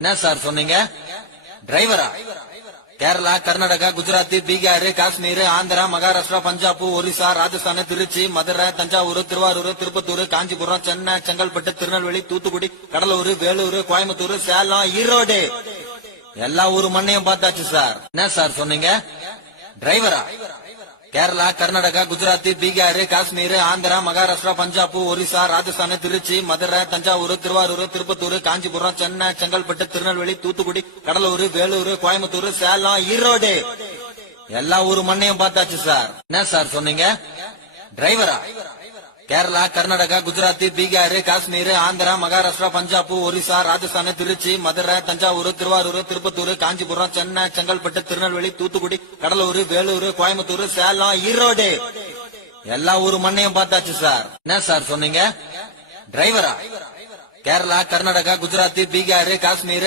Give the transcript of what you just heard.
என்ன சார் சொன்னீங்க? டிரைவரா? கேரளா, கர்நாடகா, குஜராத், பீகார், காஷ்மீர், ஆந்திரா, மகாராஷ்டிரா, பஞ்சாப், ஒரிசா, ராஜஸ்தான், திருச்சி, மதுரை, தஞ்சாவூர், திருவாரூர், திருப்பத்தூர், காஞ்சிபுரம், சென்னை, செங்கல்பட்டு, திருநெல்வேலி, தூத்துக்குடி, கடலூர், வேலூர், கோயம்புத்தூர், சேலம், ஈரோடு எல்லா ஊரு மண்ணையும் பார்த்தாச்சு சார். என்ன சார் சொன்னீங்க? டிரைவரா? கேரளா, கர்நாடகா, குஜராத், பீகார், காஷ்மீர், ஆந்திரா, மகாராஷ்டிரா, பஞ்சாப், ஒரிசா, ராஜஸ்தான், திருச்சி, மதுரை, தஞ்சாவூர், திருவாரூர், திருப்பத்தூர், காஞ்சிபுரம், சென்னை, செங்கல்பட்டு, திருநெல்வேலி, தூத்துக்குடி, கடலூர், வேலூர், கோயம்புத்தூர், சேலம், ஈரோடு எல்லா ஊரு மண்ணையும் பார்த்தாச்சு சார். என்ன சார் சொன்னீங்க? டிரைவரா? கேரளா, கர்நாடகா, குஜராத், பீகார், காஷ்மீர், ஆந்திரா, மகாராஷ்டிரா, பஞ்சாப், ஒரிசா, ராஜஸ்தான், திருச்சி, மதுரை, தஞ்சாவூர், திருவாரூர், திருப்பத்தூர், காஞ்சிபுரம், சென்னை, செங்கல்பட்டு, திருநெல்வேலி, தூத்துக்குடி, கடலூர், வேலூர், கோயம்புத்தூர், சேலம், ஈரோடு எல்லா ஊரு மண்ணையும் பார்த்தாச்சு சார். என்ன சார் சொன்னீங்க? டிரைவரா? கேரளா, கர்நாடகா, குஜராத், பீகார், காஷ்மீர்